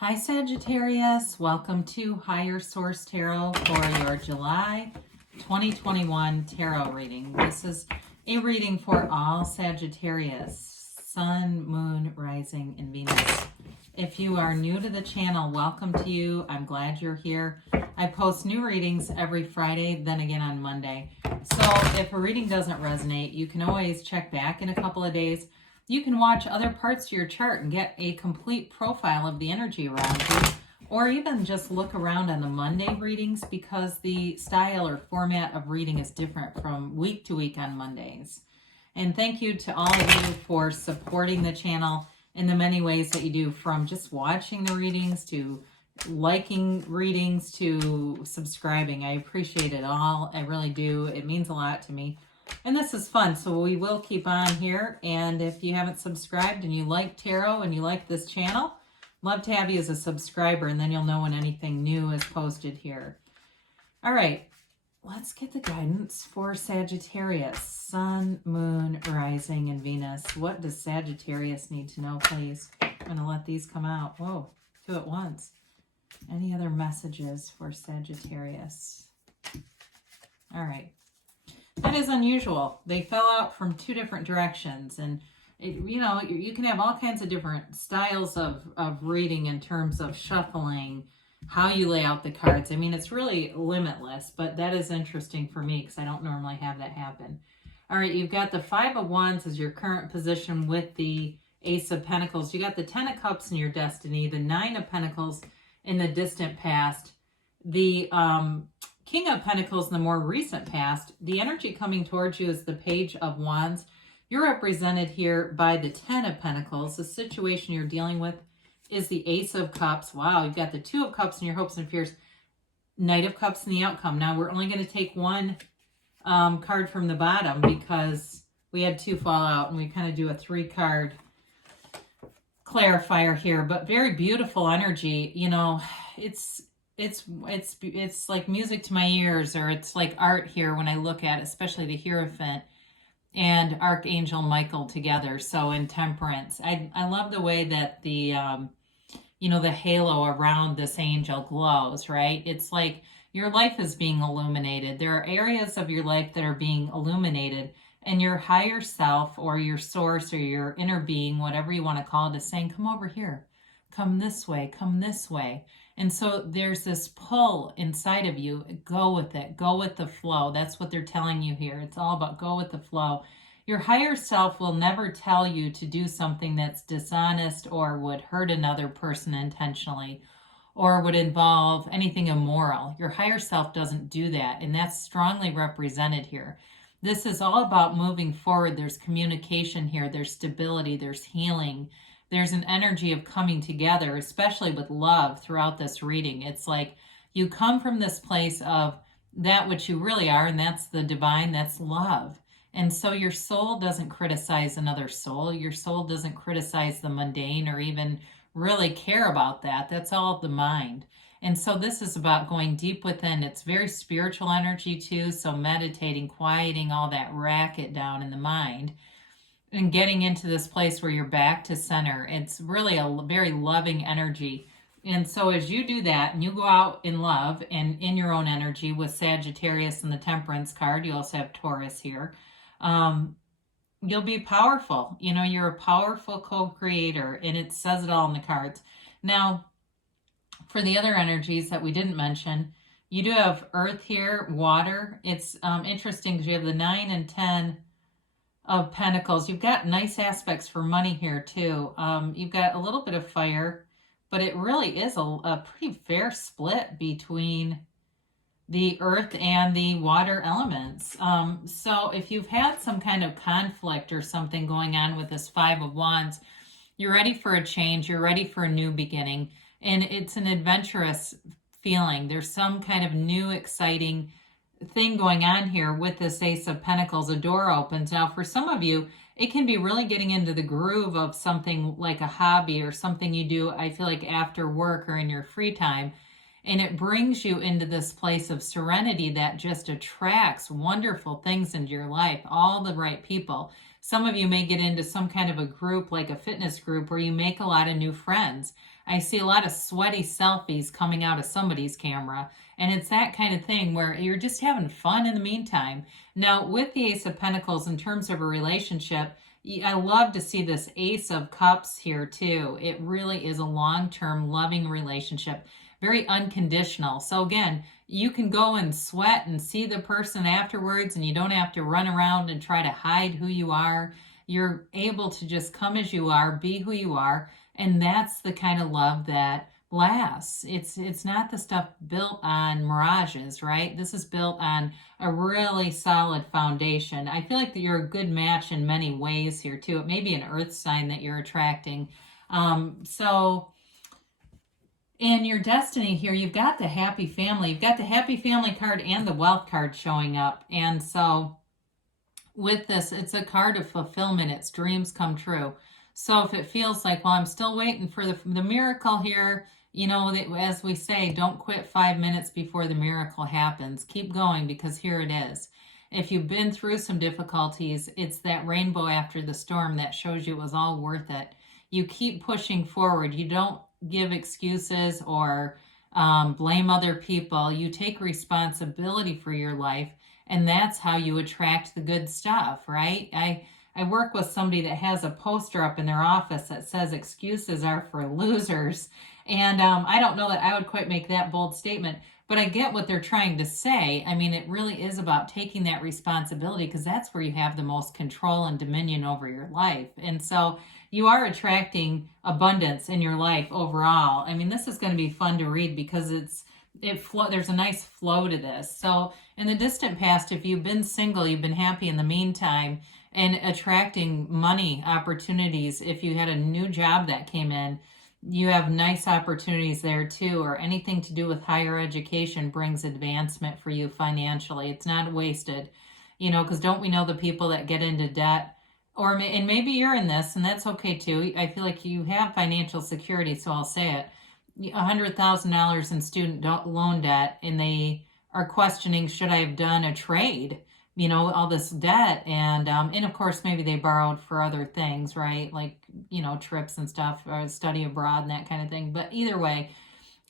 Hi Sagittarius, welcome to Higher Source Tarot for your July 2021 tarot reading. This is a reading for all Sagittarius, Sun, Moon, Rising, and Venus. If you are new to the channel, welcome to you. I'm glad you're here. I post new readings every Friday, then again on Monday. So if a reading doesn't resonate, you can always check back in a couple of days. You can watch other parts of your chart and get a complete profile of the energy around you, or even just look around on the Monday readings because the style or format of reading is different from week to week on Mondays. And thank you to all of you for supporting the channel in the many ways that you do, from just watching the readings to liking readings to subscribing. I appreciate it all. I really do. It means a lot to me. And this is fun, so we will keep on here. And if you haven't subscribed and you like tarot and you like this channel, love to have you as a subscriber, and then you'll know when anything new is posted here. All right, let's get the guidance for Sagittarius, Sun, Moon, Rising, and Venus. What does Sagittarius need to know, please? I'm going to let these come out. Whoa, two at once. Any other messages for Sagittarius? All right. That is unusual. They fell out from two different directions, and you can have all kinds of different styles of reading in terms of shuffling, how you lay out the cards. I mean, it's really limitless, but that is interesting for me because I don't normally have that happen. All right, you've got the Five of Wands as your current position with the Ace of Pentacles. You got the Ten of Cups in your destiny, the Nine of Pentacles in the distant past, the King of Pentacles in the more recent past. The energy coming towards you is the Page of Wands. You're represented here by the Ten of Pentacles. The situation you're dealing with is the Ace of Cups. Wow, you've got the Two of Cups in your hopes and fears, Knight of Cups in the outcome. Now, we're only going to take one card from the bottom because we had two fall out, and we kind of do a three-card clarifier here. But very beautiful energy. You know, it's like music to my ears, or it's like art here when I look at it, especially the Hierophant and Archangel Michael together. So in Temperance, I love the way that the the halo around this angel glows, right? It's like your life is being illuminated. There are areas of your life that are being illuminated, and your higher self or your source or your inner being, whatever you want to call it, is saying, come over here, come this way, come this way. And so there's this pull inside of you. Go with it. Go with the flow. That's what they're telling you here. It's all about go with the flow. Your higher self will never tell you to do something that's dishonest or would hurt another person intentionally or would involve anything immoral. Your higher self doesn't do that, and that's strongly represented here. This is all about moving forward. There's communication here. There's stability. There's healing. There's an energy of coming together, especially with love throughout this reading. It's like you come from this place of that which you really are, and that's the divine, that's love. And so your soul doesn't criticize another soul. Your soul doesn't criticize the mundane or even really care about that. That's all the mind. And so this is about going deep within. It's very spiritual energy too, so meditating, quieting all that racket down in the mind, and getting into this place where you're back to center. It's really a very loving energy. And so as you do that and you go out in love and in your own energy with Sagittarius and the Temperance card, you also have Taurus here, you'll be powerful. You know, you're a powerful co-creator, and it says it all in the cards. Now, for the other energies that we didn't mention, you do have Earth here, water. It's interesting because you have the 9 and 10 of Pentacles. You've got nice aspects for money here too. You've got a little bit of fire, but it really is a pretty fair split between the earth and the water elements. So if you've had some kind of conflict or something going on with this Five of Wands, you're ready for a change. You're ready for a new beginning, and it's an adventurous feeling. There's some kind of new, exciting thing going on here with this Ace of Pentacles. A door opens. Now, for some of you, it can be really getting into the groove of something like a hobby or something you do, I feel like, after work or in your free time. And it brings you into this place of serenity that just attracts wonderful things into your life, all the right people. Some of you may get into some kind of a group, like a fitness group, where you make a lot of new friends. I see a lot of sweaty selfies coming out of somebody's camera. And it's that kind of thing where you're just having fun in the meantime. Now, with the Ace of Pentacles, in terms of a relationship, I love to see this Ace of Cups here too. It really is a long-term loving relationship, very unconditional. So again, you can go and sweat and see the person afterwards, and you don't have to run around and try to hide who you are. You're able to just come as you are, be who you are, and that's the kind of love that lasts. It's not the stuff built on mirages, right? This is built on a really solid foundation. I feel like that you're a good match in many ways here too. It may be an earth sign that you're attracting. So in your destiny here, you've got the happy family. You've got the happy family card and the wealth card showing up. And so with this, it's a card of fulfillment. It's dreams come true. So if it feels like, well, I'm still waiting for the miracle here, you know, as we say, don't quit 5 minutes before the miracle happens. Keep going, because here it is. If you've been through some difficulties, it's that rainbow after the storm that shows you it was all worth it. You keep pushing forward. You don't give excuses or blame other people. You take responsibility for your life, and that's how you attract the good stuff, right? I work with somebody that has a poster up in their office that says excuses are for losers. And I don't know that I would quite make that bold statement, but I get what they're trying to say. I mean, it really is about taking that responsibility, because that's where you have the most control and dominion over your life. And so you are attracting abundance in your life overall. I mean, this is going to be fun to read, because there's a nice flow to this. So in the distant past, if you've been single, you've been happy in the meantime and attracting money opportunities. If you had a new job that came in, you have nice opportunities there too, or anything to do with higher education brings advancement for you financially. It's not wasted, you know, because don't we know the people that get into debt? And maybe you're in this, and that's okay too. I feel like you have financial security, so I'll say it. $100,000 in student loan debt, and they are questioning, should I have done a trade? You know, all this debt, and of course maybe they borrowed for other things, right? Like, you know, trips and stuff, or study abroad and that kind of thing. But either way,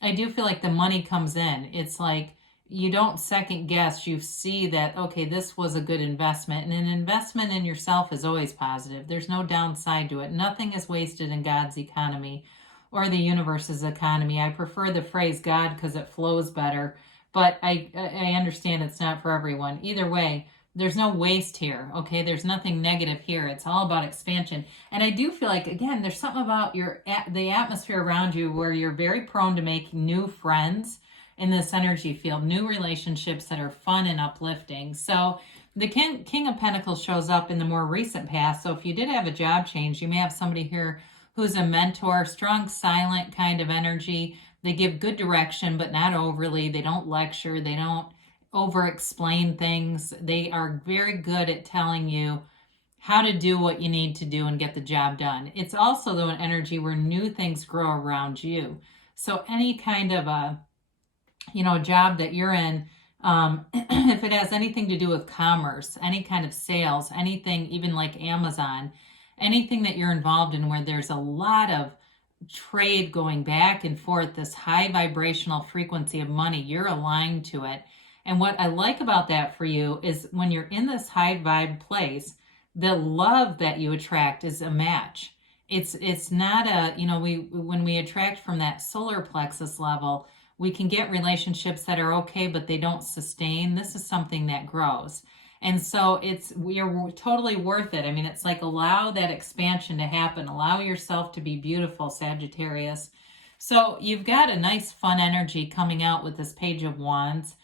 I do feel like the money comes in. It's like you don't second guess. You see that, okay, this was a good investment, and an investment in yourself is always positive. There's no downside to it. Nothing is wasted in God's economy or the universe's economy. I prefer the phrase God because it flows better, but I understand it's not for everyone. Either way, there's no waste here, okay? There's nothing negative here. It's all about expansion. And I do feel like, again, there's something about the atmosphere around you where you're very prone to make new friends in this energy field, new relationships that are fun and uplifting. So the King of Pentacles shows up in the more recent past. So if you did have a job change, you may have somebody here who's a mentor, strong, silent kind of energy. They give good direction, but not overly. They don't lecture. They don't over-explain things. They are very good at telling you how to do what you need to do and get the job done. It's also, though, an energy where new things grow around you. So any kind of a job that you're in, if it has anything to do with commerce, any kind of sales, anything even like Amazon, anything that you're involved in where there's a lot of trade going back and forth, this high vibrational frequency of money, you're aligned to it. And what I like about that for you is when you're in this high vibe place, the love that you attract is a match. It's not when we attract from that solar plexus level, we can get relationships that are okay, but they don't sustain. This is something that grows. And so you're totally worth it. I mean, it's like, allow that expansion to happen. Allow yourself to be beautiful, Sagittarius. So you've got a nice fun energy coming out with this Page of Wands.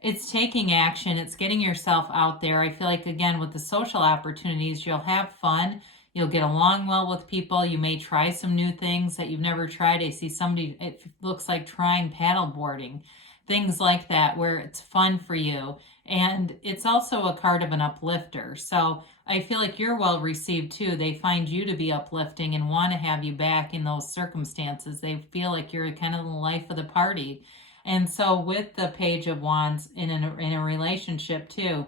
It's taking action. It's getting yourself out there. I feel like, again, with the social opportunities, you'll have fun. You'll get along well with people. You may try some new things that you've never tried. I see somebody, it looks like trying paddle boarding, things like that, where it's fun for you. And it's also a card of an uplifter. So I feel like you're well received too. They find you to be uplifting and want to have you back in those circumstances. They feel like you're kind of the life of the party. And so with the Page of Wands in a relationship too,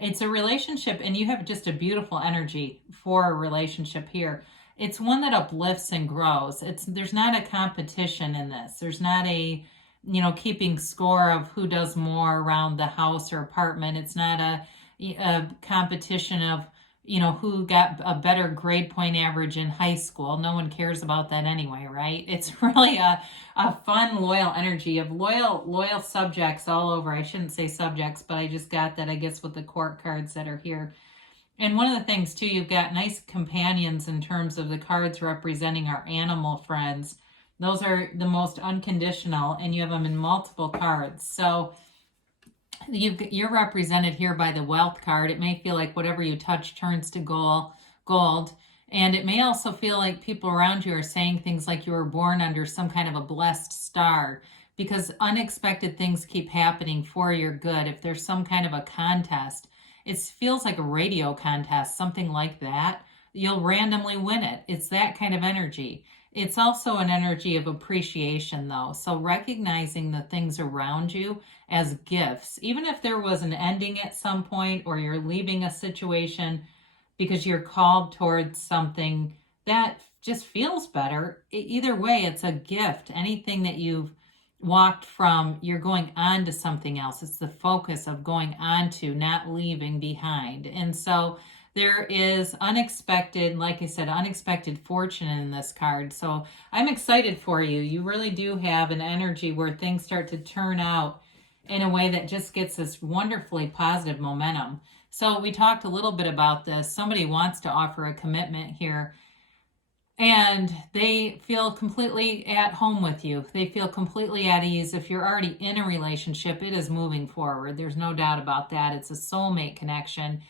It's a relationship, and you have just a beautiful energy for a relationship here. It's one that uplifts and grows. There's not a competition in this. There's not a, keeping score of who does more around the house or apartment. It's not a competition of, who got a better grade point average in high school. No one cares about that anyway, right? It's really a fun, loyal energy of loyal subjects all over. I shouldn't say subjects, but I just got that, I guess, with the court cards that are here. And one of the things, too, you've got nice companions in terms of the cards representing our animal friends. Those are the most unconditional, and you have them in multiple cards. So you're represented here by the wealth card. It may feel like whatever you touch turns to gold. And it may also feel like people around you are saying things like you were born under some kind of a blessed star, because unexpected things keep happening for your good. If there's some kind of a contest, it feels like a radio contest, something like that. You'll randomly win it. It's that kind of energy. It's also an energy of appreciation, though. So recognizing the things around you as gifts, even if there was an ending at some point or you're leaving a situation because you're called towards something that just feels better. Either way, it's a gift. Anything that you've walked from, you're going on to something else. It's the focus of going on to, not leaving behind. And so there is unexpected, like I said, unexpected fortune in this card. So I'm excited for you. You really do have an energy where things start to turn out in a way that just gets this wonderfully positive momentum. So we talked a little bit about this. Somebody wants to offer a commitment here, and they feel completely at home with you. They feel completely at ease. If you're already in a relationship, it is moving forward. There's no doubt about that. It's a soulmate connection.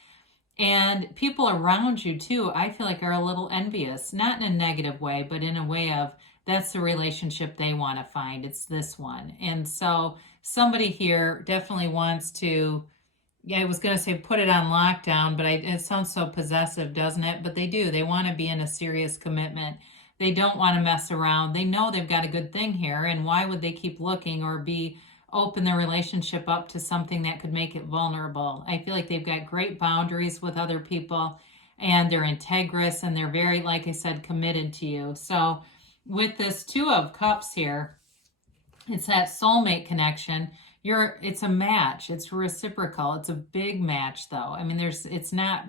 And people around you, too, I feel like are a little envious, not in a negative way, but in a way of that's the relationship they want to find. It's this one. And so somebody here definitely wants to, I was going to say put it on lockdown, but it sounds so possessive, doesn't it? But they do. They want to be in a serious commitment. They don't want to mess around. They know they've got a good thing here, and why would they keep looking or open their relationship up to something that could make it vulnerable? I feel like they've got great boundaries with other people, and they're integrous, and they're very, like I said, committed to you. So with this Two of Cups here, it's that soulmate connection. It's a match. It's reciprocal. It's a big match, though. I mean, it's not,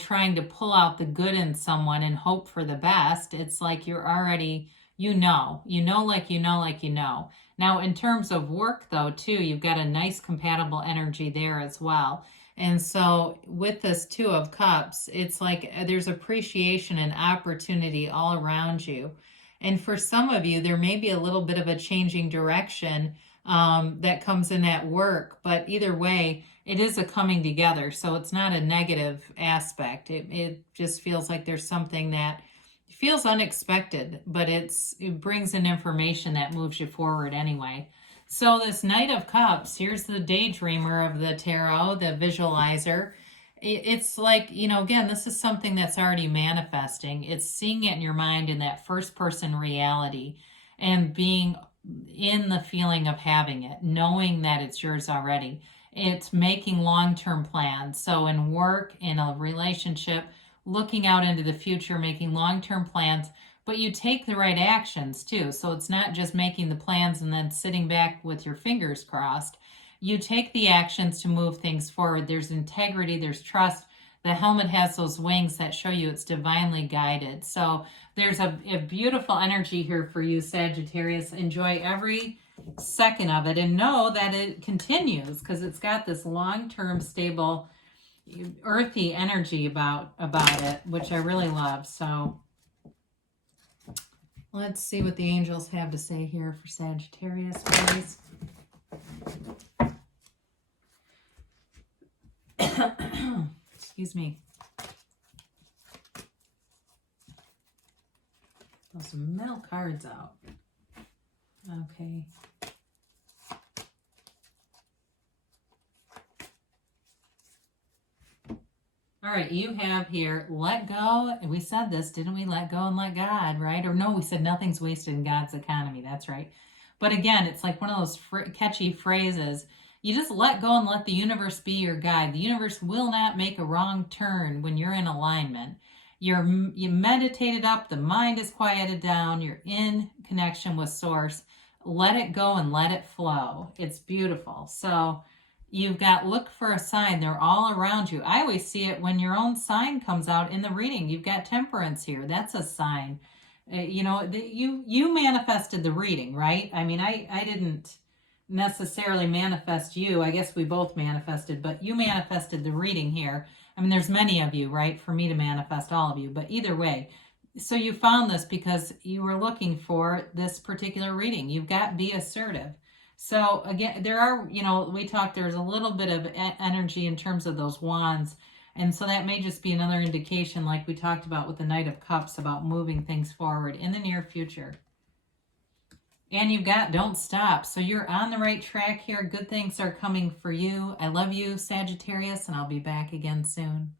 trying to pull out the good in someone and hope for the best. It's like you're already, like. Now, in terms of work, though, too, you've got a nice compatible energy there as well. And so with this Two of Cups, it's like there's appreciation and opportunity all around you. And for some of you, there may be a little bit of a changing direction that comes in at work. But either way, it is a coming together. So it's not a negative aspect. It just feels like there's something that feels unexpected, but it brings in information that moves you forward anyway. So this Knight of Cups, here's the daydreamer of the tarot, the visualizer. It's like, again, this is something that's already manifesting. It's seeing it in your mind in that first person reality and being in the feeling of having it, knowing that it's yours already. It's making long-term plans. So in work, in a relationship, looking out into the future, making long-term plans, but you take the right actions too. So it's not just making the plans and then sitting back with your fingers crossed. You take the actions to move things forward. There's integrity, there's trust. The helmet has those wings that show you it's divinely guided. So there's a beautiful energy here for you, Sagittarius. Enjoy every second of it and know that it continues because it's got this long-term, stable, earthy energy about it, which I really love. So let's see what the angels have to say here for Sagittarius, please. Excuse me. Pull some metal cards out. Okay. All right, you have here, let go. We said this, didn't we? Let go and let God, right? Or no, we said nothing's wasted in God's economy. That's right. But again, it's like one of those catchy phrases. you just let go and let the universe be your guide. The universe will not make a wrong turn when you're in alignment. You meditated up, the mind is quieted down, you're in connection with source. Let it go and let it flow. It's beautiful. So you've got, look for a sign. They're all around you. I always see it when your own sign comes out in the reading. You've got temperance here. That's a sign. You manifested the reading, right? I mean, I didn't necessarily manifest you. I guess we both manifested, but you manifested the reading here. I mean, there's many of you, right? For me to manifest all of you, but either way. So you found this because you were looking for this particular reading. You've got be assertive. So again, there are, we talked, there's a little bit of energy in terms of those wands. And so that may just be another indication, like we talked about with the Knight of Cups, about moving things forward in the near future. And you've got don't stop. So you're on the right track here. Good things are coming for you. I love you, Sagittarius, and I'll be back again soon.